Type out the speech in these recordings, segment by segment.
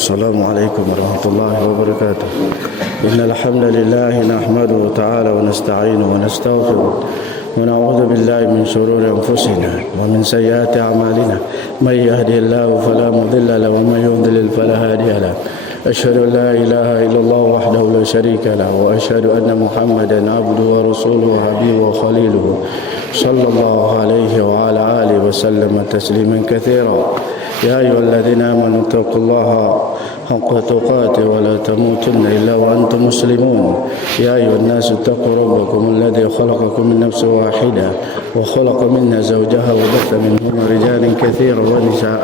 والسلام عليكم ورحمة الله وبركاته. إن الحمد لله نحمده تعالى ونستعينه ونستغفره ونعوذ بالله من شرور أنفسنا ومن سيئات أعمالنا. من يهده الله فلا مضل له ومن يضلل فلا هادي له. أشهد أن لا إله إلا الله وحده لا شريك له وأشهد أن محمدا عبده ورسوله وحبيبه وخليله صلى الله عليه وعلى آله وسلم تسليما كثيرا. يا أيها الذين آمنوا اتقوا الله حق تقاته ولا تموتن إلا وأنتم مسلمون. يا أيها الناس اتقوا ربكم الذي خلقكم من نفس واحدة وخلق منها زوجها وبث منهما رجالا كثيرا ونساء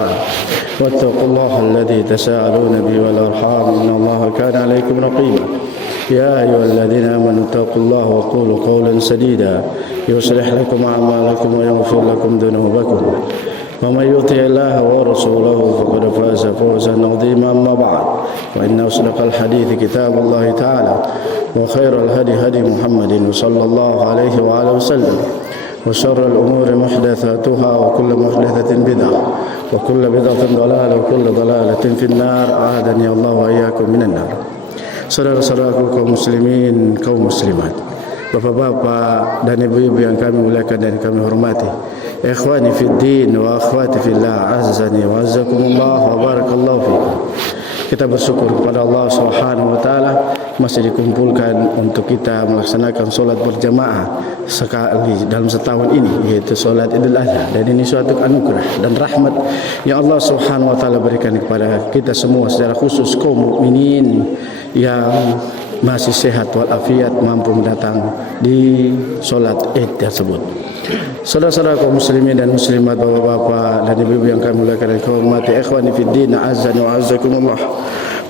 واتقوا الله الذي تساءلون به والأرحام إن الله كان عليكم رقيبا. يا أيها الذين آمنوا اتقوا الله وقولوا قولا سديدا يصلح لكم أعمالكم ويغفر لكم ذنوبكم ومن يطع الله ورسوله فقد فاز فوزا عظيما. أما بعد فإن أصدق الحديث كتاب الله تعالى وخير الهدي هدي محمد صلى الله عليه وآله وسلم وشر الأمور محدثاتها وكل محدثة بدعة وكل بدعة ضلالة وكل ضلالة في النار. أعاذني الله وإياكم من النار. Saudara-saudaraku kaum muslimin, kaum muslimat, bapak-bapak dan ibu-ibu yang kami muliakan dan kami hormati, ikhwani fid din wa akhwati fillah, azzani wa azzakumullah wa barakallahu fikum. Kita bersyukur kepada Allah Subhanahu wa taala masih dikumpulkan untuk kita melaksanakan solat berjamaah sekali dalam setahun ini, yaitu solat Idul Adha, dan ini suatu anugerah dan rahmat yang Allah Subhanahu wa taala berikan kepada kita semua, secara khusus kaum mukminin yang masih sehat walafiat mampu datang di solat Id tersebut. Saudara-saudara kaum muslimin dan muslimat, bapak-bapak dan ibu-ibu yang kami muliakan dan kami hormati, ikhwani fid din, azzani wa azzakumullah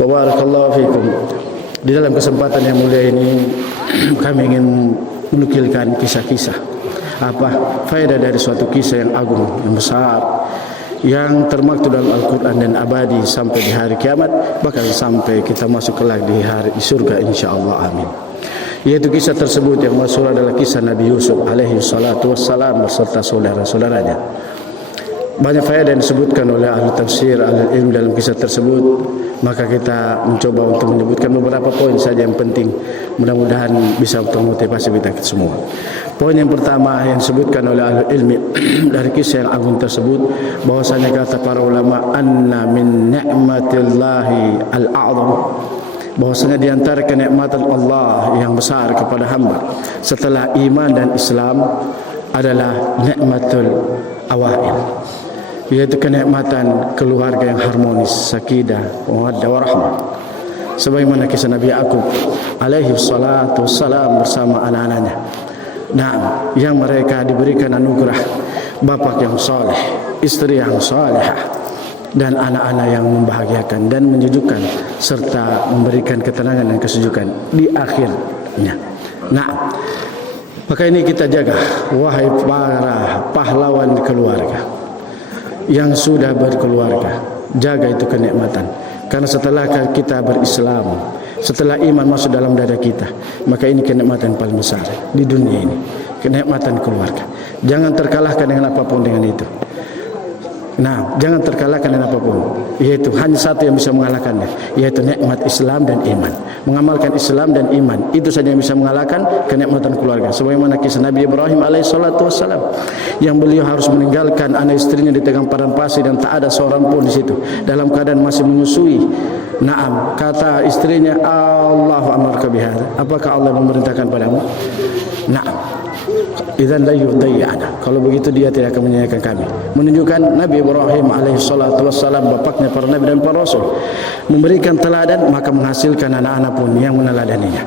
wa barakallahu fikum. Di dalam kesempatan yang mulia ini kami ingin menukilkan kisah-kisah, apa faedah dari suatu kisah yang agung, yang besar, yang termaktub dalam Al-Quran dan abadi sampai di hari kiamat, bahkan sampai kita masuk kelak di hari di surga insyaallah, amin. Yaitu kisah tersebut yang masyhur adalah kisah Nabi Yusuf alaihi salatu wassalam beserta saudara-saudaranya. Banyak faedah yang disebutkan oleh ahli tafsir, ahli ilmu dalam kisah tersebut, maka kita mencoba untuk menyebutkan beberapa poin saja yang penting, mudah-mudahan bisa termotivasi kita semua. Poin yang pertama yang disebutkan oleh ahli ilmi dari kisah yang agung tersebut, bahwasanya kata para ulama, anna min ni'matillahi al-a'zam, bahwasanya di antara kenikmatan Allah yang besar kepada hamba setelah iman dan Islam adalah nikmatul awail, yaitu kenikmatan keluarga yang harmonis, sakinah, mawaddah warahmah. Sebagaimana kisah Nabi Yakub alaihi salatu wassalam bersama anak-anaknya, nah, yang mereka diberikan anugerah bapak yang saleh, istri yang salehah, dan anak-anak yang membahagiakan dan menyejukkan serta memberikan ketenangan dan kesejukan di akhirnya. Nah, maka ini kita jaga, wahai para pahlawan keluarga yang sudah berkeluarga, jaga itu kenikmatan. Karena setelah kita berislam, setelah iman masuk dalam dada kita, maka ini kenikmatan paling besar di dunia ini, kenikmatan keluarga. Jangan terkalahkan dengan apapun dengan itu. Nah, jangan terkalahkan dengan apapun, yaitu hanya satu yang bisa mengalahkannya, yaitu nikmat Islam dan iman. Mengamalkan Islam dan iman, itu saja yang bisa mengalahkan kenikmatan keluarga. Sebagaimana kisah Nabi Ibrahim alaihissalatu wassalam, yang beliau harus meninggalkan anak istrinya di tengah padang pasir dan tak ada seorang pun di situ, dalam keadaan masih menyusui. Naam, kata istrinya, Allahu amarka bihadza, apakah Allah memerintahkan padamu? Naam, idzan la yudayyana, kalau begitu dia tidak akan menyanyikan kami. Menunjukkan Nabi Ibrahim alaihi salatu wassalam, bapaknya para nabi dan para rasul, memberikan teladan, maka menghasilkan anak-anak pun yang meneladaninya.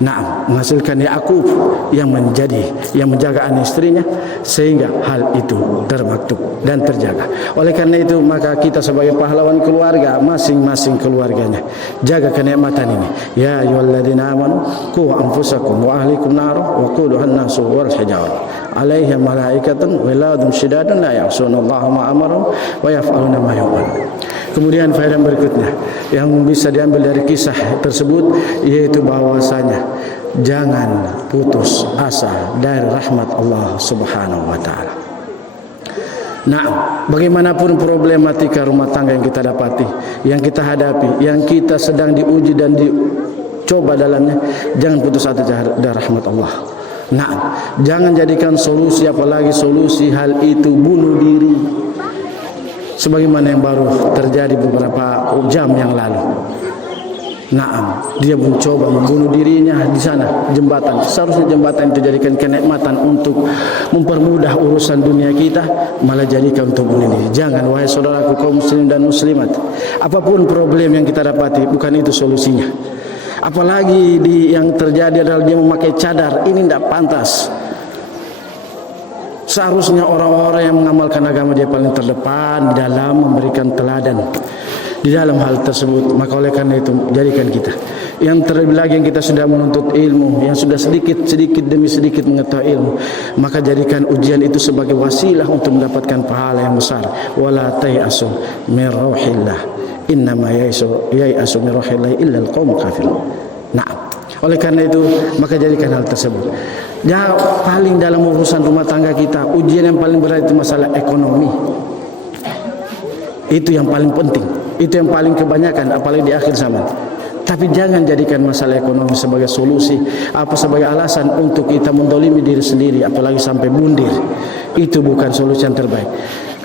Nah, menghasilkan Yakub yang menjaga anak istrinya, sehingga hal itu termaktub dan terjaga. Oleh karena itu, maka kita sebagai pahlawan keluarga, masing-masing keluarganya jaga kenikmatan ini. Ya ayyuhalladzina amanu qu anfusakum wa ahlikum nar wa quduha an-nasu wal hijarah 'alaiha malaikatun ghiladun syidadun la ya'sunallaha ma amarum wa yaf'aluna ma yu'marun. Kemudian faedah berikutnya yang bisa diambil dari kisah tersebut, yaitu bahwasanya jangan putus asa dari rahmat Allah Subhanahu wa taala. Nah, bagaimanapun problematika rumah tangga yang kita dapati, yang kita hadapi, yang kita sedang diuji dan dicoba dalamnya, jangan putus asa dari rahmat Allah. Nah, jangan jadikan solusi, apalagi solusi hal itu bunuh diri, sebagaimana yang baru terjadi beberapa jam yang lalu. Naam, dia mencoba membunuh dirinya di sana, jembatan. Seharusnya jembatan itu jadikan kenikmatan untuk mempermudah urusan dunia kita, malah jadikan untuk bunuh diri. Jangan, wahai saudaraku kaum muslim dan muslimat, apapun problem yang kita dapati, bukan itu solusinya. Apalagi yang terjadi adalah dia memakai cadar, ini tidak pantas. Seharusnya orang-orang yang mengamalkan agama dia paling terdepan dalam memberikan teladan di dalam hal tersebut. Maka oleh karena itu, jadikan kita yang terlebih lagi yang kita sudah menuntut ilmu, yang sudah sedikit demi sedikit mengetahui ilmu, maka jadikan ujian itu sebagai wasilah untuk mendapatkan pahala yang besar. Wala tayasu min rauhillah, innama yai'asu min rauhillah illa alqaumul kafirun. Nah, oleh karena itu maka jadikan hal tersebut. Ya, paling dalam urusan rumah tangga kita, ujian yang paling berat itu masalah ekonomi. Itu yang paling penting, itu yang paling kebanyakan, apalagi di akhir zaman. Tapi jangan jadikan masalah ekonomi sebagai solusi, sebagai alasan untuk kita mendolimi diri sendiri, apalagi sampai bundir. Itu bukan solusi yang terbaik.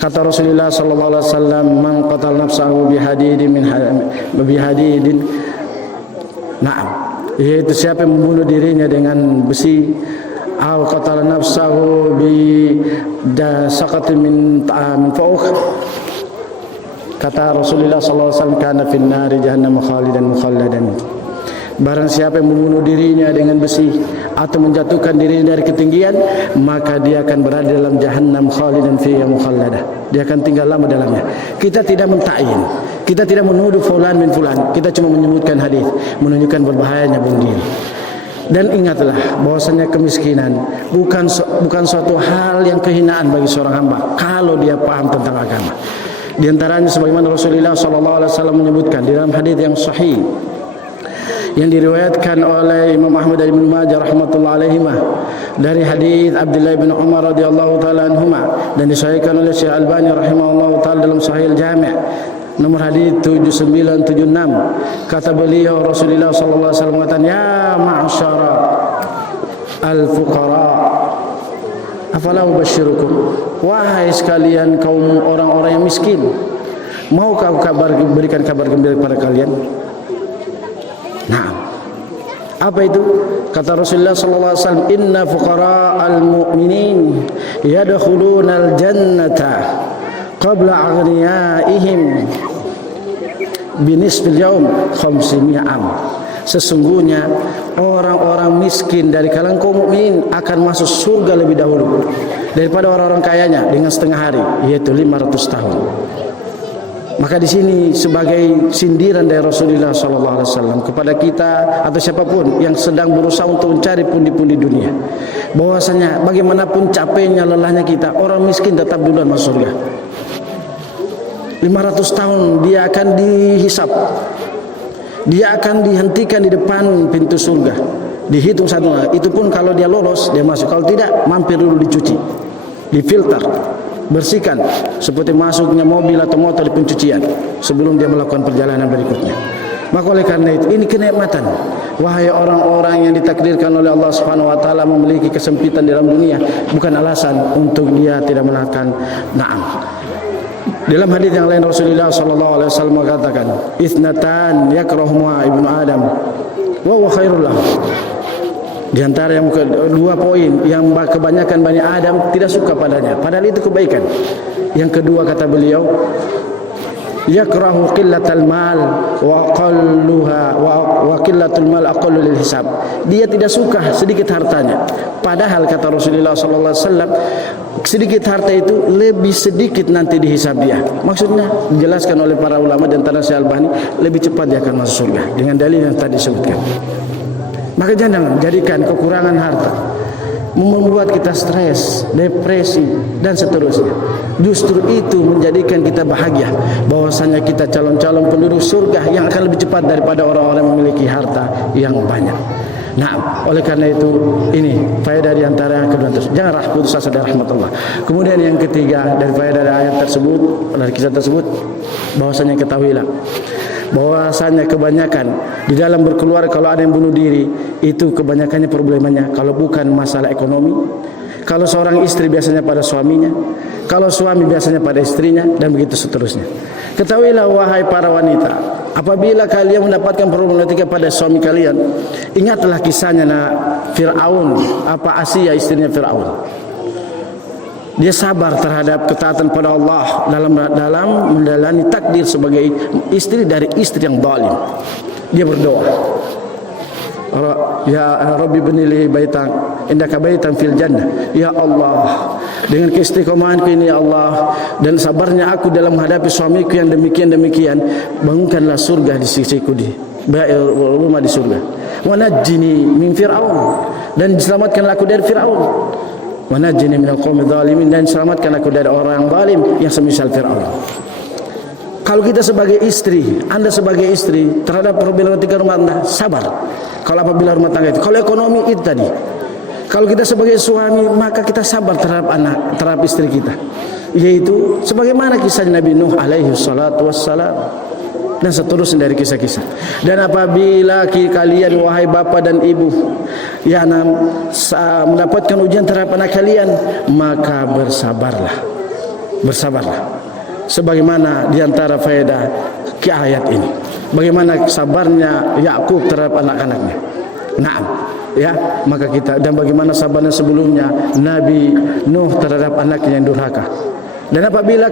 Kata Rasulullah sallallahu alaihi wasallam, "Man qatala nafsahu bihadidin." Na'am, yaitu siapa yang membunuh dirinya dengan besi, atau qatala nafsahu bi saqatin min fawq. Kata Rasulullah sallallahu alaihi wasallam, "Kana fin nari jahannam khalidan mukhalladan." Barang siapa yang membunuh dirinya dengan besi atau menjatuhkan dirinya dari ketinggian, maka dia akan berada dalam jahannam khalidan fiha mukhalladah. Dia akan tinggal lama dalamnya. Kita tidak mentakyin, kita tidak menuduh fulan bin fulan, kita cuma menyebutkan hadis menunjukkan berbahayanya bunuh diri. Dan ingatlah bahwasanya kemiskinan bukan suatu hal yang kehinaan bagi seorang hamba kalau dia paham tentang agama. Di antaranya sebagaimana Rasulullah sallallahu alaihi wasallam menyebutkan di dalam hadis yang sahih yang diriwayatkan oleh Imam Ahmad dan Ibnu Majah rahmatullahi alaihima dari hadis Abdullah bin Umar radhiyallahu taala anhuma, dan disahihkan oleh Syekh Albani rahimahullahu taala dalam Sahih Al-Jami' nomor hadis 7976. Kata beliau, Rasulullah sallallahu alaihi wasallam mengatakan, "Ya ma'syara al-fuqara, afala ubasyirukum." Wahai sekalian kaum orang-orang yang miskin, maukah berikan kabar gembira kepada kalian? Nah, apa itu? Kata Rasulullah sallallahu alaihi wasallam, "Inna fuqara al-mu'minin yadkhuluna al-jannata qabla aghniyaihim binisfil yaum 500 am." Sesungguhnya orang-orang miskin dari kalangan kaum mukminin akan masuk surga lebih dahulu daripada orang-orang kayanya dengan setengah hari, yaitu 500 tahun. Maka di sini sebagai sindiran dari Rasulullah SAW kepada kita atau siapapun yang sedang berusaha untuk mencari pundi-pundi dunia, bahwasanya bagaimanapun capeknya lelahnya kita, orang miskin tetap duluan masuk surga. 500 tahun dia akan dihisap, dia akan dihentikan di depan pintu surga, dihitung satu, itu pun kalau dia lolos dia masuk, kalau tidak mampir dulu dicuci, difilter, bersihkan seperti masuknya mobil atau motor di pencucian sebelum dia melakukan perjalanan berikutnya. Maka oleh karena itu ini kenikmatan, wahai orang-orang yang ditakdirkan oleh Allah Subhanahu wa taala memiliki kesempitan dalam dunia, bukan alasan untuk dia tidak melakukan na'am. Dalam hadis yang lain Rasulullah sallallahu alaihi wasallam mengatakan, "Itsnatan yakrahuha ibnu Adam wa huwa khairul lahu." Di antara yang dua poin yang kebanyakan Bani Adam tidak suka padanya, padahal itu kebaikan. Yang kedua kata beliau, yakrahu qillatal mal wa aqalluha wa qillatul mal aqallu lil hisab. Dia tidak suka sedikit hartanya, padahal kata Rasulullah sallallahu alaihi wasallam sedikit harta itu lebih sedikit nanti dihisab dia. Maksudnya dijelaskan oleh para ulama dan antara Syekh Albani, lebih cepat dia akan masuk surga dengan dalil yang tadi disebutkan. Maka jangan jadikan kekurangan harta membuat kita stres, depresi dan seterusnya. Justru itu menjadikan kita bahagia bahwasanya kita calon-calon penduduk surga yang akan lebih cepat daripada orang-orang yang memiliki harta yang banyak. Nah, oleh karena itu ini faedah di antara kedua tersebut. Janganlah putus asa dari rahmat Allah. Kemudian yang ketiga dari faedah dari ayat tersebut, dari kisah tersebut, bahwasanya ketahuilah bahwasanya kebanyakan di dalam berkeluarga kalau ada yang bunuh diri itu kebanyakannya problemanya kalau bukan masalah ekonomi. Kalau seorang istri biasanya pada suaminya, kalau suami biasanya pada istrinya, dan begitu seterusnya. Ketahuilah wahai para wanita, apabila kalian mendapatkan problematika pada suami kalian, ingatlah kisahnya Fir'aun, Asia istrinya Fir'aun. Dia sabar terhadap ketaatan pada Allah dalam menjalani takdir sebagai istri dari istri yang zalim. Dia berdoa, ya Rabbi bnili baitan indaka baitan fil jannah. Ya Allah, dengan keistiqomahanku ini ya Allah, dan sabarnya aku dalam menghadapi suamiku yang demikian, bangunkanlah surga di sisiku, di rumah di surga. Wa najjini min Fir'aun, dan selamatkanlah aku dari Fir'aun. Wa najjini minal qaumidz zalimin, dan selamatkan aku dari orang zalim yang semisal Fir'aun. Kalau kita sebagai istri, Anda sebagai istri terhadap problematika rumah tangga, sabar. Kalau apabila rumah tangga itu, kalau ekonomi itu tadi. Kalau kita sebagai suami, maka kita sabar terhadap anak, terhadap istri kita. Yaitu sebagaimana kisah Nabi Nuh alaihi salatu wassalam, dan seterusnya dari kisah-kisah. Dan apabila kalian wahai bapa dan ibu yang mendapatkan ujian terhadap anak kalian, maka bersabarlah. Sebagaimana diantara faedah ke ayat ini, bagaimana sabarnya Yakub terhadap anak-anaknya. Naam, ya, maka kita, dan bagaimana sabarnya sebelumnya Nabi Nuh terhadap anaknya yang durhaka. Dan apabila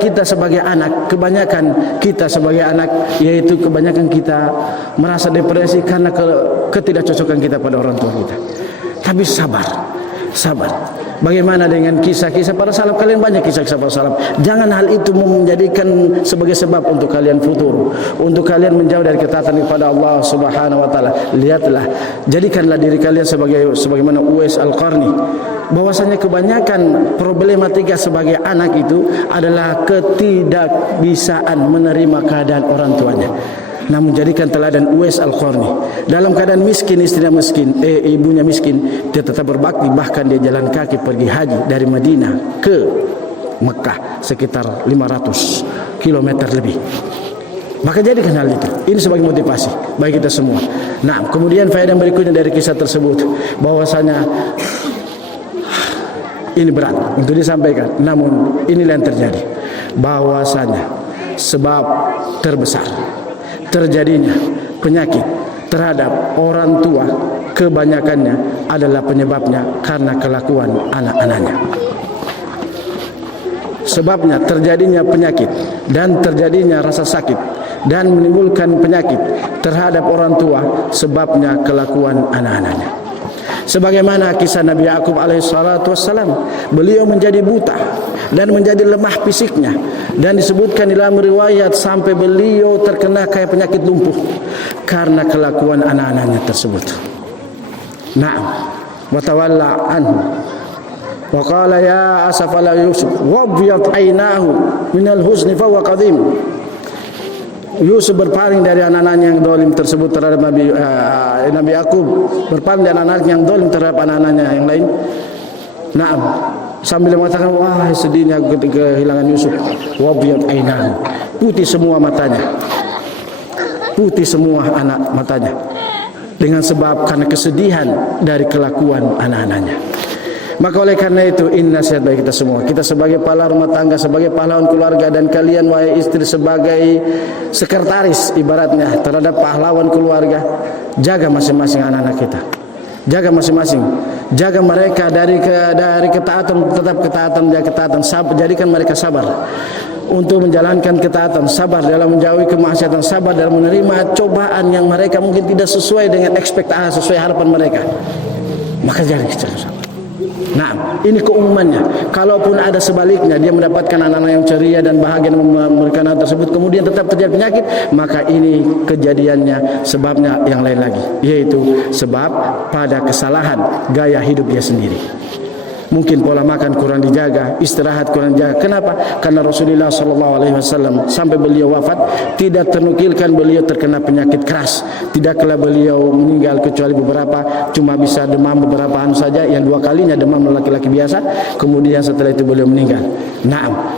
kita sebagai anak, kebanyakan kita sebagai anak, yaitu kebanyakan kita merasa depresi karena ketidakcocokan kita pada orang tua kita. Tapi sabar. Bagaimana dengan kisah-kisah para salaf? Kalian banyak kisah-kisah para salaf. Jangan hal itu menjadikan sebagai sebab untuk kalian futur, untuk kalian menjauh dari ketaatan kepada Allah Subhanahu wa taala. Lihatlah, jadikanlah diri kalian sebagaimana Uwais Al-Qarni, bahwasanya kebanyakan problematika sebagai anak itu adalah ketidakbisaan menerima keadaan orang tuanya. Namun jadikan teladan Uwais Al-Qarni, dalam keadaan miskin, istrinya miskin, ibunya miskin, dia tetap berbakti, bahkan dia jalan kaki pergi haji dari Madinah ke Mekah sekitar 500 km lebih. Maka jadikan hal itu, ini sebagai motivasi bagi kita semua. Nah, kemudian faedah berikutnya dari kisah tersebut, bahwasanya ini berat untuk disampaikan, namun inilah yang terjadi, bahwasanya sebab terbesar terjadinya penyakit terhadap orang tua kebanyakannya adalah penyebabnya karena kelakuan anak-anaknya. Sebabnya terjadinya penyakit dan terjadinya rasa sakit dan menimbulkan penyakit terhadap orang tua, sebabnya kelakuan anak-anaknya. Sebagaimana kisah Nabi Yakub alaihissalatu wassalam, beliau menjadi buta dan menjadi lemah fisiknya, dan disebutkan dalam riwayat sampai beliau terkena kayak penyakit lumpuh karena kelakuan anak-anaknya tersebut. Na'am, wa tawalla anhu wa qala ya asaf ala Yusuf wa biyat ainahu minal husni fa huwa qadim. Yusuf berpaling dari anak-anaknya yang zalim tersebut terhadap Nabi Yakub, berpaling dari anak-anaknya yang zalim terhadap anak-anaknya yang lain. Naam, sambil mengatakan, wah sedihnya aku kehilangan Yusuf. Wabiyat ainahu, putih semua matanya, putih semua anak matanya, dengan sebab karena kesedihan dari kelakuan anak-anaknya. Maka oleh karena itu, ini nasihat bagi kita semua. Kita sebagai pahlawan rumah tangga, sebagai pahlawan keluarga, dan kalian wahai istri sebagai sekretaris ibaratnya terhadap pahlawan keluarga, jaga masing-masing anak-anak kita. Jaga masing-masing. Jaga mereka dari ketaatan, tetap ketaatan, sabar, jadikan mereka sabar untuk menjalankan ketaatan, sabar dalam menjauhi kemaksiatan, sabar dalam menerima cobaan yang mereka mungkin tidak sesuai dengan ekspektasi, sesuai harapan mereka. Maka jadi kita sabar. Nah, ini keumumannya. Kalaupun ada sebaliknya, dia mendapatkan anak-anak yang ceria dan bahagia memberikan hal tersebut, kemudian tetap terjadi penyakit, maka ini kejadiannya sebabnya yang lain lagi, yaitu sebab pada kesalahan gaya hidup dia sendiri. Mungkin pola makan kurang dijaga, istirahat kurang dijaga. Kenapa? Karena Rasulullah SAW sampai beliau wafat tidak ternukilkan beliau terkena penyakit keras. Tidaklah beliau meninggal kecuali beberapa, cuma bisa demam beberapa anu saja, yang 2 kalinya demam laki-laki biasa, kemudian setelah itu beliau meninggal.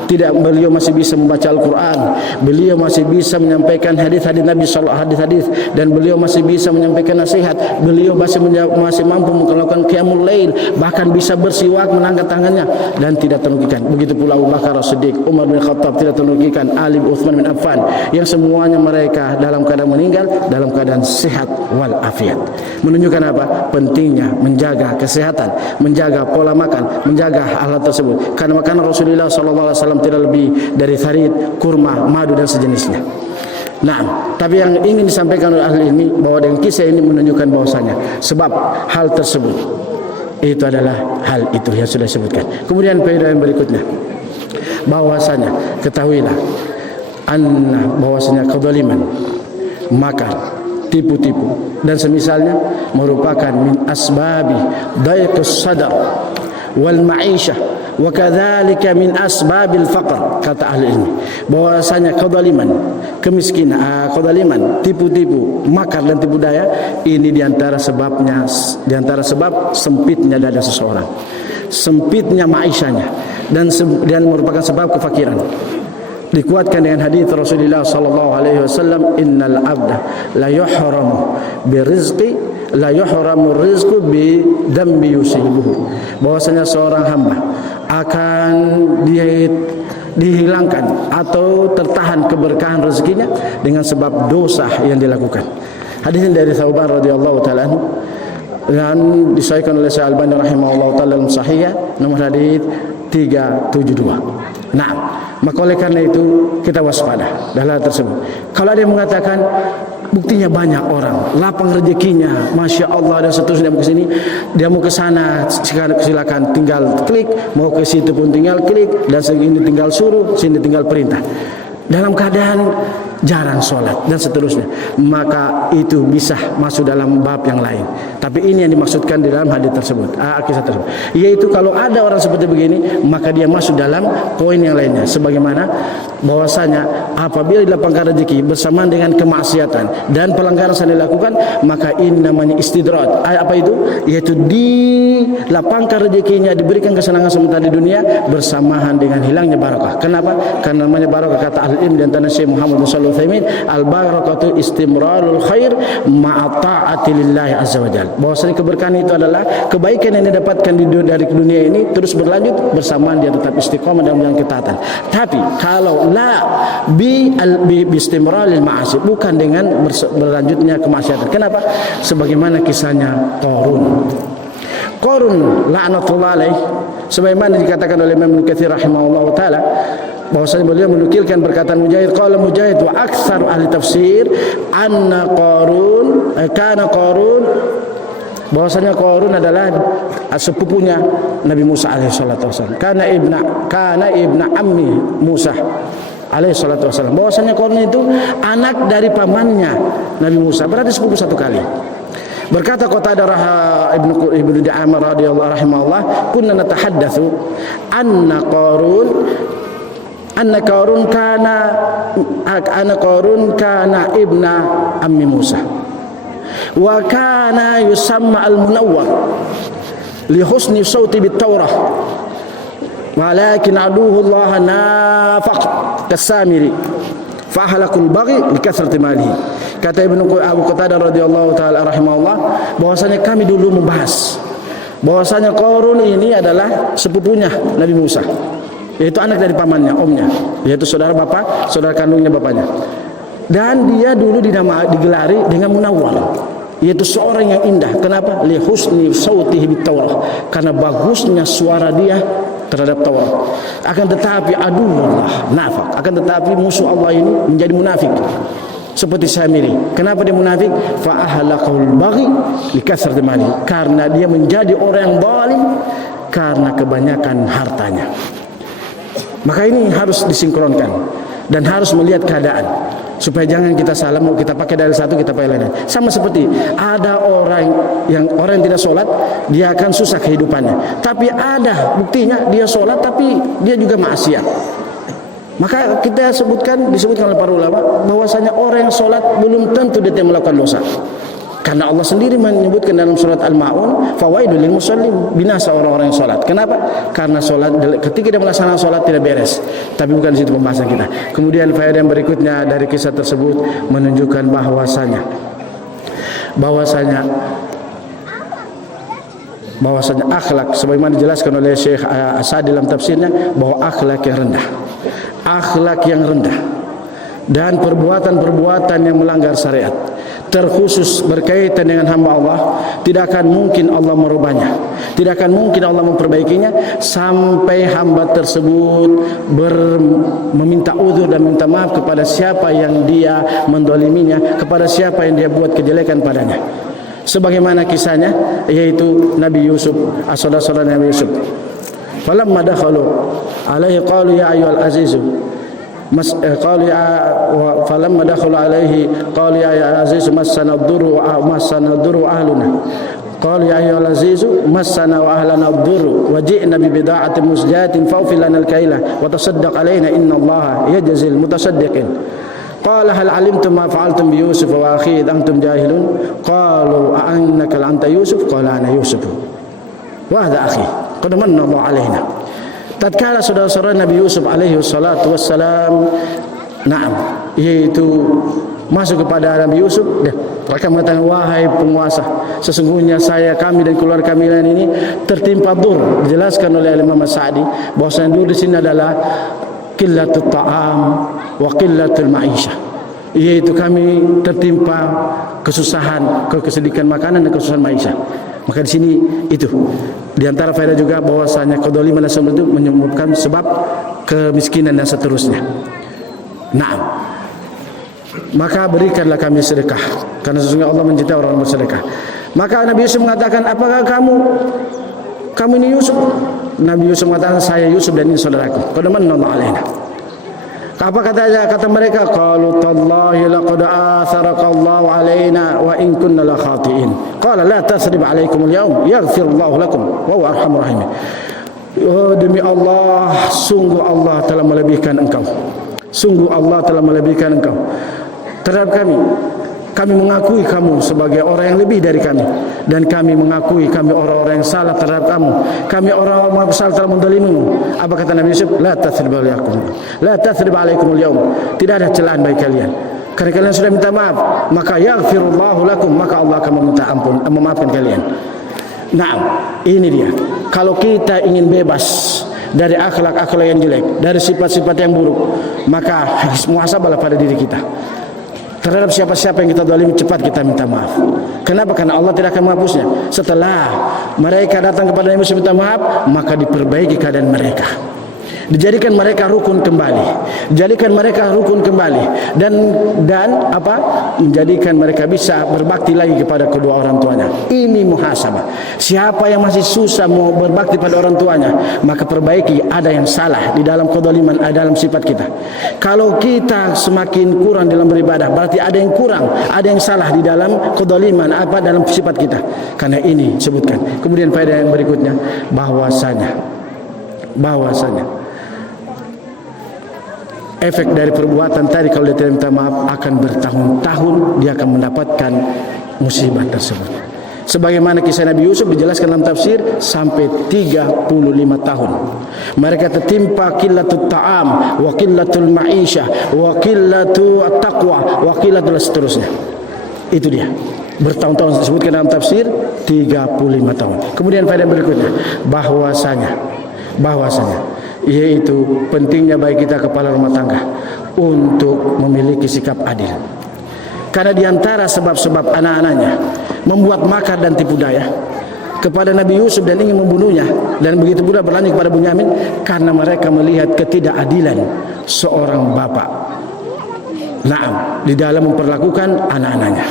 Tidak, beliau masih bisa membaca Al-Quran, beliau masih bisa menyampaikan hadis-hadis Nabi hadis-hadis, dan beliau masih bisa menyampaikan nasihat, beliau masih mampu melakukan qiyamul lail, bahkan bisa bersiwak mengangkat tangannya dan tidak ternukilkan. Begitu pula Abu Bakar As-Siddiq, Umar bin Khattab tidak ternukilkan, Ali bin Utsman bin Affan, yang semuanya mereka dalam keadaan meninggal dalam keadaan sehat wal afiat. Menunjukkan apa? Pentingnya menjaga kesehatan, menjaga pola makan, menjaga hal tersebut. Karena makanan Rasulullah SAW tidak lebih dari tharid, kurma, madu dan sejenisnya. Tapi yang ingin disampaikan oleh ahli ini bahwa dengan kisah ini menunjukkan bahwasanya sebab hal tersebut itu adalah hal itu yang sudah disebutkan. Kemudian faedah yang berikutnya, bahwasanya ketahuilah bahwasanya kezaliman, makar, tipu-tipu dan semisalnya merupakan min asbabi daiqus sadar wal ma'isyah wa kadzalika min asbabil faqr. Kata ahli ilmi bahwasanya kezaliman, kemiskinan, kezaliman, tipu-tipu, makar dan tipu daya ini diantara sebab sempitnya dada seseorang, sempitnya ma'isyahnya, dan merupakan sebab kefakiran. Dikuatkan dengan hadis Rasulullah SAW, innal abda la yuhramu rizqu bi dambi yusibuhu. Bahwasanya seorang hamba akan dihilangkan atau tertahan keberkahan rezekinya dengan sebab dosa yang dilakukan. Hadis ini dari Thauban radhiyallahu taala anhu dan disahihkan oleh Syekh Albani rahimahullahu taala dalam Sahih nomor hadis 372. Maka oleh karena itu kita waspada dalam hal tersebut. Kalau ada yang mengatakan buktinya banyak orang lapang rezekinya, masya Allah, dan seterusnya, dia mau ke sini, dia mau ke sana, silakan tinggal klik, mau ke situ pun tinggal klik, dan sini tinggal suruh, sini tinggal perintah, dalam keadaan jarang sholat dan seterusnya, maka itu bisa masuk dalam bab yang lain. Tapi ini yang dimaksudkan di dalam hadis tersebut, kisah tersebut, yaitu kalau ada orang seperti begini, maka dia masuk dalam poin yang lainnya, sebagaimana bahwasanya apabila dilapangkan rezeki bersamaan dengan kemaksiatan dan pelanggaran yang dilakukan, maka ini namanya istidraj. Apa itu? Yaitu dilapangkan rezekinya, diberikan kesenangan sementara di dunia bersamaan dengan hilangnya barakah. Kenapa? Karena namanya barakah, kata ahli ilmu dan tanah Syekh Muhammad bin Shalih Al-Utsaimin, al-barakatu istimrarul khair ma'a ta'ati lillahi azza wajalla. Bahwasanya keberkahan itu adalah kebaikan yang didapatkan dari dunia ini terus berlanjut bersamaan dia tetap istiqomah dalam jalan ketaatan. Tapi kalau la bi istimraril ma'asi, bukan dengan berlanjutnya kemaksiatan. Kenapa? Sebagaimana kisahnya Qarun la'natullah alaih, sebagaimana dikatakan oleh Imam Ibnu Katsir rahimahullahu taala, bahwasanya beliau menukilkan perkataan Mujahid, qala Mujahid wa aktsar ahli tafsir anna Qarun kana Qarun, bahwasanya Qarun adalah sepupunya Nabi Musa alaihi salatu wasallam, kana ibna ammi Musa alaihi salatu wasallam. Bahwasanya Qarun itu anak dari pamannya Nabi Musa, berarti sepupu satu kali. Berkata Qatadah ibnu Di'amah radhiyallahu rahimahullah, kunna natahaddatsu anna Qarun kana ibna ammi Musa wa kana yusamma al-munawwar li husni sawti bit-Taurah walakin aduhu Allah nafaq kasamiri fa ahlakul baghi li kasrati malihi. Kata Abu Qatadah radhiyallahu taala rahimahullah, bahwasanya kami dulu membahas bahwasanya Qarun ini adalah sepupunya Nabi Musa, yaitu anak dari pamannya, omnya, yaitu saudara kandungnya bapaknya. Dan dia dulu digelari dengan Munawwar, yaitu seorang yang indah. Kenapa? Li husni sautihi bit Taurah, karena bagusnya suara dia terhadap Taurat. Akan tetapi aduhullah nafaq, akan tetapi musuh Allah ini menjadi munafik seperti Samiri. Kenapa dia munafik? Fa ahlaqul baghi li kasrati mali, karena dia menjadi orang yang zalim karena kebanyakan hartanya. Maka ini harus disinkronkan dan harus melihat keadaan. supaya jangan kita salah, mau kita pakai dalil satu kita pakai lain. Sama seperti ada orang yang tidak sholat, dia akan susah kehidupannya. Tapi ada buktinya dia sholat tapi dia juga maksiat. Maka kita disebutkan oleh para ulama bahwasanya orang yang sholat belum tentu dia melakukan dosa. Karena Allah sendiri menyebutkan dalam surat Al-Ma'un, fawaidul lil musallin, binasa orang-orang yang sholat. Kenapa? Karena sholat ketika dia melaksanakan sholat tidak beres. Tapi bukan di situ pembahasan kita. Kemudian faedah yang berikutnya dari kisah tersebut menunjukkan bahwasanya akhlak sebagaimana dijelaskan oleh Syekh As-Sa'di dalam tafsirnya, bahwa akhlak yang rendah dan perbuatan-perbuatan yang melanggar syariat, terkhusus berkaitan dengan hamba Allah, tidak akan mungkin Allah merubahnya, tidak akan mungkin Allah memperbaikinya sampai hamba tersebut meminta uzur dan minta maaf kepada siapa yang dia mendoliminya, kepada siapa yang dia buat kejelekan padanya. Sebagaimana kisahnya, yaitu Nabi Yusuf, saudara-saudara Nabi Yusuf. Falamma dakhalu alaihi qalu ya ayyuhal azizu falamma dakhalu alaihi qalu ya azizu massana ad-durru ahluna qalu ya ayyuhal azizu massana wa ahlana ad-durru wa ji'na bi bida'atin musjatin fawfi lana al-kayla wa tasaddaq alaina inna Allaha yajzil mutasaddiqin. Qala hal alimtum ma fa'altum bi Yusuf wa akhihi antum jahilun qalu a annaka anta Yusuf qala ana Yusuf wa hadha akhi qad manna Allah alaina. Tatkala saudara-saudara Nabi Yusuf alaihi wassalatu wassalam yaitu masuk kepada Nabi Yusuf, mereka mengatakan, wahai penguasa, sesungguhnya kami dan keluarga kami ini tertimpa dur. Dijelaskan oleh Imam As-Sa'di bahwasanya dur di sini adalah qillatul ta'am wa qillatul ma'isyah, yaitu kami tertimpa kesusahan, kesedihan makanan dan kesusahan ma'isyah. Maka di sini itu di antara faedah juga bahwasanya kedoliman itu menyebabkan sebab kemiskinan dan seterusnya. Maka berikanlah kami sedekah, karena sesungguhnya Allah mencintai orang bersedekah. Maka Nabi Yusuf mengatakan, apakah kamu ini Yusuf? Nabi Yusuf mengatakan, saya Yusuf dan ini saudaraku. Qad manna Allah alaina. Apa kata mereka? Qalu tallahi laqad atharaka Allahu alaina wa in kunna la khati'in. Qala la tasrib alaikum al-yawm yaghfirullahu lakum wa huwa arhamur rahimin. Oh, demi Allah, sungguh Allah telah melebihkan engkau. Sungguh Allah telah melebihkan engkau terhadap kami. Kami mengakui kamu sebagai orang yang lebih dari kami, dan kami mengakui kami orang-orang yang salah terhadap kamu. Kami orang-orang yang salah telah mendolimimu. Apa kata Nabi Yusuf? La tasrib alaikum al-yawm. Tidak ada celaan bagi kalian, karena kalian sudah minta maaf. Maka yaghfirullahu lakum, maka Allah akan meminta ampun, memaafkan kalian. Ini dia. Kalau kita ingin bebas dari akhlak-akhlak yang jelek, dari sifat-sifat yang buruk, maka muhasabahlah pada diri kita. Terhadap siapa-siapa yang kita zalimi, cepat kita minta maaf. Kenapa? Karena Allah tidak akan menghapusnya. Setelah mereka datang kepada Nabi Musa minta maaf, maka diperbaiki keadaan mereka, dijadikan mereka rukun kembali, dan menjadikan mereka bisa berbakti lagi kepada kedua orang tuanya. Ini muhasabah. Siapa yang masih susah mau berbakti pada orang tuanya, maka perbaiki. Ada yang salah di dalam kedoliman, dalam sifat kita. Kalau kita semakin kurang dalam beribadah, berarti ada yang kurang, ada yang salah di dalam kedoliman, dalam sifat kita. Karena ini sebutkan. Kemudian faedah yang berikutnya, bahwasanya efek dari perbuatan tadi, kalau dia tidak minta maaf, akan bertahun-tahun dia akan mendapatkan musibah tersebut. Sebagaimana kisah Nabi Yusuf dijelaskan dalam tafsir, sampai 35 tahun mereka tertimpa qillatul ta'am wa qillatul ma'isyah wa qillatul taqwa wa qillatul seterusnya. Itu dia, bertahun-tahun disebutkan dalam tafsir 35 tahun. Kemudian faedah berikutnya, bahwasanya yaitu pentingnya bagi kita kepala rumah tangga untuk memiliki sikap adil. Karena diantara sebab-sebab anak-anaknya membuat makar dan tipu daya kepada Nabi Yusuf dan ingin membunuhnya, dan begitu pula berlanjut kepada Bunyamin, karena mereka melihat ketidakadilan seorang bapak di dalam memperlakukan anak-anaknya.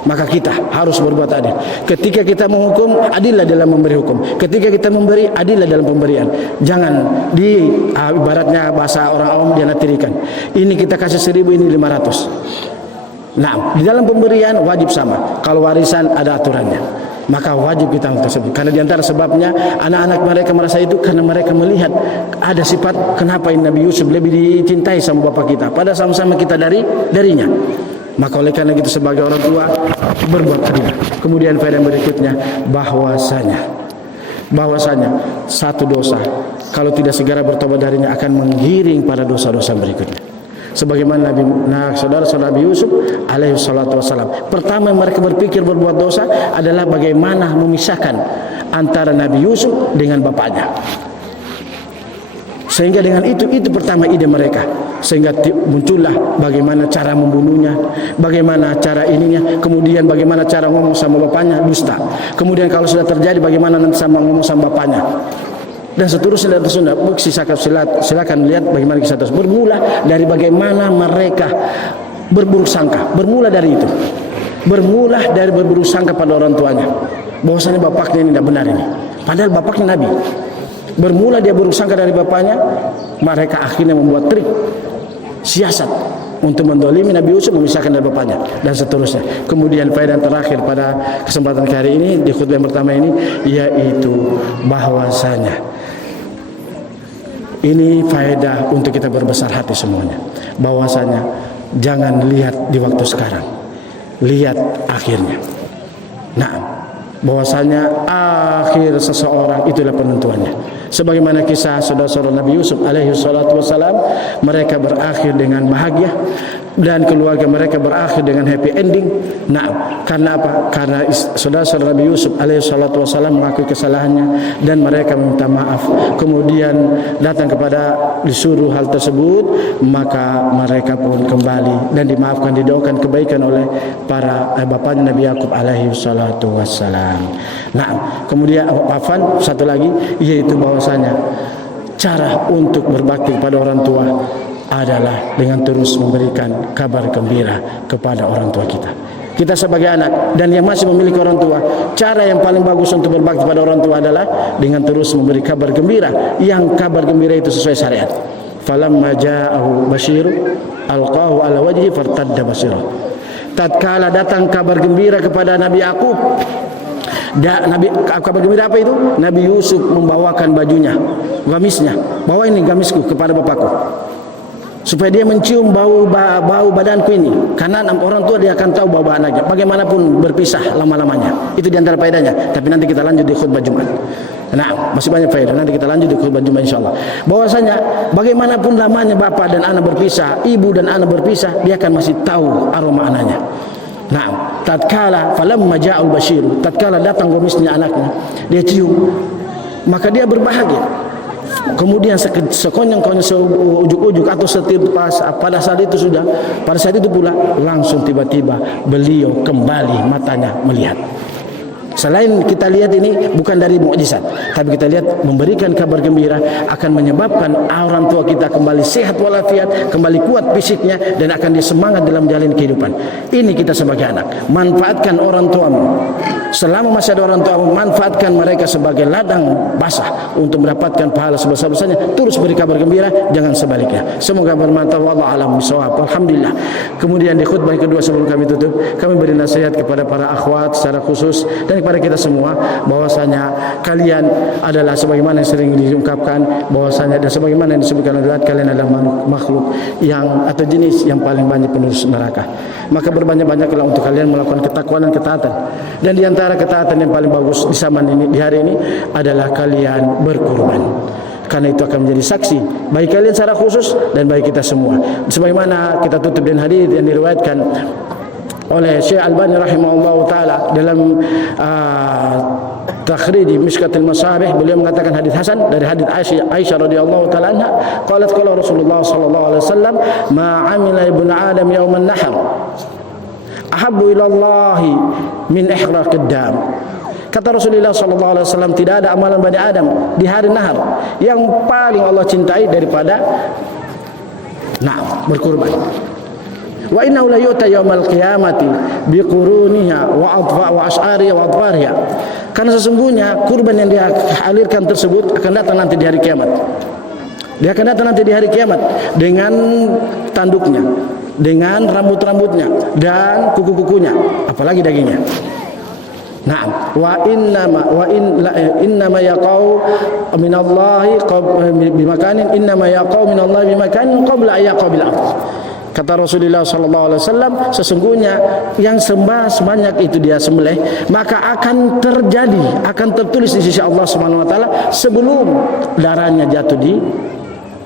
Maka kita harus berbuat adil. Ketika kita menghukum, adillah dalam memberi hukum. Ketika kita memberi, adillah dalam pemberian. Jangan ibaratnya bahasa orang awam dianatirikan. Ini kita kasih 1.000, ini 500. Nah, di dalam pemberian wajib sama. Kalau warisan ada aturannya, maka wajib kita tersebut. Karena diantara sebabnya anak-anak mereka merasa itu karena mereka melihat ada sifat kenapa Nabi Yusuf lebih dicintai sama bapak kita, padahal sama-sama kita darinya. Maka oleh karena itu sebagai orang tua berbuat adil. Kemudian faedah berikutnya bahwasanya satu dosa kalau tidak segera bertobat darinya akan menggiring pada dosa-dosa berikutnya. Sebagaimana saudara-saudara Nabi Yusuf alaihi salatu wassalam, pertama mereka berpikir berbuat dosa adalah bagaimana memisahkan antara Nabi Yusuf dengan bapaknya. Sehingga dengan itu pertama ide mereka. Sehingga muncullah bagaimana cara membunuhnya, bagaimana cara ininya, kemudian bagaimana cara ngomong sama bapaknya, dusta. Kemudian kalau sudah terjadi bagaimana nanti ngomong sama bapaknya. Dan seterusnya dan seterusnya. Silakan lihat bagaimana kisah tersebut. Bermula dari bagaimana mereka berburuk sangka. Bermula dari itu. Bermula dari berburuk sangka pada orang tuanya. Bahwasanya bapaknya ini tidak benar ini. Padahal bapaknya Nabi. Bermula dia buruk sangka dari bapaknya, mereka akhirnya membuat trik, siasat untuk mendolimi Nabi Yusuf, memisahkan dari bapaknya dan seterusnya. Kemudian faedah terakhir pada kesempatan hari ini di khutbah yang pertama ini, yaitu bahwasanya ini faedah untuk kita berbesar hati semuanya. Bahwasanya jangan lihat di waktu sekarang, lihat akhirnya. Nah, bahwasanya akhir seseorang itulah penentuannya. Sebagaimana kisah saudara-saudara Nabi Yusuf alaihi salatu wassalam, mereka berakhir dengan bahagia dan keluarga mereka berakhir dengan happy ending. Nah, karena apa? Karena saudara-saudara Nabi Yusuf alaihi salatu wassalam mengakui kesalahannya dan mereka meminta maaf. Kemudian datang kepada disuruh hal tersebut, maka mereka pun kembali dan dimaafkan, didoakan kebaikan oleh para bapaknya Nabi Yakub alaihi salatu wassalam. Nah, kemudian satu lagi, yaitu bahwasanya cara untuk berbakti kepada orang tua adalah dengan terus memberikan kabar gembira kepada orang tua kita. Kita sebagai anak dan yang masih memiliki orang tua, cara yang paling bagus untuk berbakti pada orang tua adalah dengan terus memberi kabar gembira, yang kabar gembira itu sesuai syariat. Falamma ja'ahu basyiru alqahu ala wajhi fartadda basira. Tatkala datang kabar gembira kepada Nabi Yakub, kabar gembira apa itu? Nabi Yusuf membawakan bajunya, gamisnya. Bawa ini gamisku kepada bapakku, supaya dia mencium bau badanku ini. Karena orang tua dia akan tahu bau anaknya. Bagaimanapun berpisah lama-lamanya. Itu diantara faedahnya. Tapi nanti kita lanjut di khutbah Jumat. Nah, masih banyak faedah. Nanti kita lanjut di khutbah Jumat insyaallah. Bahwasanya bagaimanapun lamanya bapak dan anak berpisah, ibu dan anak berpisah, dia akan masih tahu aroma anaknya. Nah, tatkala falamma ja'al basyiru, tatkala datang gamisnya anaknya, dia cium, maka dia berbahagia. Kemudian sekonyong-konyong, seujuk-ujuk atau pada saat itu pula langsung tiba-tiba beliau kembali matanya melihat. Selain kita lihat ini bukan dari mukjizat, tapi kita lihat memberikan kabar gembira akan menyebabkan orang tua kita kembali sehat walafiat, kembali kuat fisiknya, dan akan dia semangat dalam menjalani kehidupan. Ini kita sebagai anak, manfaatkan orang tuamu. Selama masih ada orang tuamu, manfaatkan mereka sebagai ladang basah untuk mendapatkan pahala sebesar-besarnya. Terus beri kabar gembira, jangan sebaliknya. Semoga bermanfaat. Wallahu a'lam bishawab. Alhamdulillah. Kemudian di khutbah kedua sebelum kami tutup, kami beri nasihat kepada para akhwat secara khusus dan kepada kita semua, bahwasanya kalian adalah sebagaimana yang sering diungkapkan, bahwasanya dan sebagaimana yang disebutkan adalah kalian adalah makhluk yang atau jenis yang paling banyak penduduk neraka. Maka berbanyak-banyaklah untuk kalian melakukan ketakwaan dan ketaatan. Dan di antara ketaatan yang paling bagus di zaman ini, di hari ini, adalah kalian berkurban. Karena itu akan menjadi saksi bagi kalian secara khusus dan bagi kita semua. Sebagaimana kita tutup dengan hadis yang diriwayatkan oleh Syekh Albani rahimahullah taala dalam takhrij Mishkatul Masabih, beliau mengatakan hadis hasan dari hadis Aisyah radhiyallahu taala anha, qalat qala Rasulullah sallallahu alaihi wasallam, ma amila ibnu adam yauman nahar ahabbu ila Allah min ihraqid dam. Kata Rasulullah sallallahu alaihi wasallam, tidak ada amalan Bani Adam di hari nahar yang paling Allah cintai daripada berkurban. Wa innahu la yu'ta yaumal qiyamati biquruniha wa ash'ariha wa adfariha. Karena sesungguhnya kurban yang dia alirkan tersebut akan datang nanti di hari kiamat. Dia akan datang nanti di hari kiamat dengan tanduknya, dengan rambut-rambutnya dan kuku-kukunya, apalagi dagingnya. Nah, innama yaqau minallahi bimakanin innama yaqau minallahi bimakanin qabla ayaqau bil ardh. Kata Rasulullah sallallahu alaihi wasallam, sesungguhnya yang sembah sebanyak itu dia sembelih, maka akan terjadi, akan tertulis di sisi Allah Subhanahu wa taala sebelum darahnya jatuh di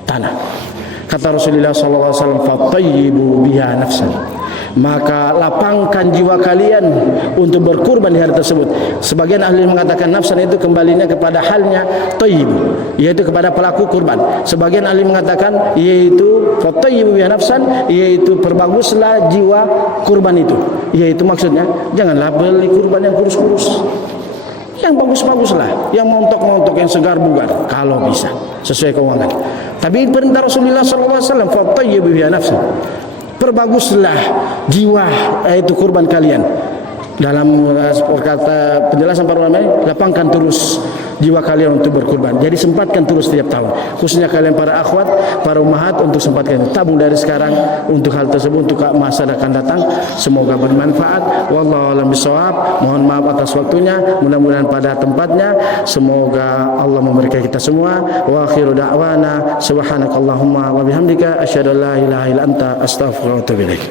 tanah. Kata Rasulullah sallallahu alaihi wasallam, "Fatayyibu biha nafsan." Maka lapangkan jiwa kalian untuk berkurban di hari tersebut. Sebagian ahli mengatakan nafsan itu kembalinya kepada halnya thayyib, yaitu kepada pelaku kurban. Sebagian ahli mengatakan yaitu fatayyibu biha nafsan, yaitu perbaguslah jiwa kurban itu. Yaitu maksudnya janganlah beli kurban yang kurus-kurus, yang bagus-baguslah, yang montok-montok, yang segar bugar kalau bisa sesuai keuangan. Tapi perintah Rasulullah sallallahu alaihi wasallam, fatayyibu biha nafsan, perbaguslah jiwa yaitu kurban kalian. Dalam perkata penjelasan para ulama, lapangkan terus jiwa kalian untuk berkurban. Jadi sempatkan terus setiap tahun. Khususnya kalian para akhwat, para ummahat, untuk sempatkan tabung dari sekarang untuk hal tersebut, untuk masa akan datang. Semoga bermanfaat. Wallahu a'lam bishawab. Mohon maaf atas waktunya. Mudah-mudahan pada tempatnya. Semoga Allah memberkahi kita semua. Wa akhiru da'wana subhanakallahumma wa bihamdika asyhadu an la ilaha illa anta astaghfiruka wa atubu ilaik.